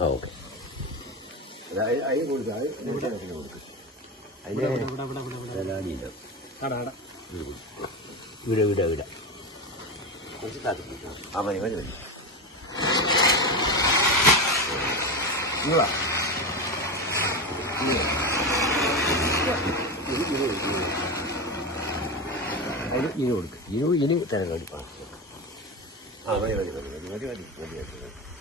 ആ ഓക്കെ. അതിന് കൊടുക്കുക, അതിന് കൊടുക്കുക. അതിന് അടിയില്ല. ഇവിടെ ഇവിടെ ഇവിടെ കുറച്ച് താത്തി. ആ മതി മതി മതി. നിങ്ങളാ ഇനി കൊടുക്കുക. ഇനി തിരക്കടി. ആ മതി മതി മതി മതി മതി മതി മതി മതി.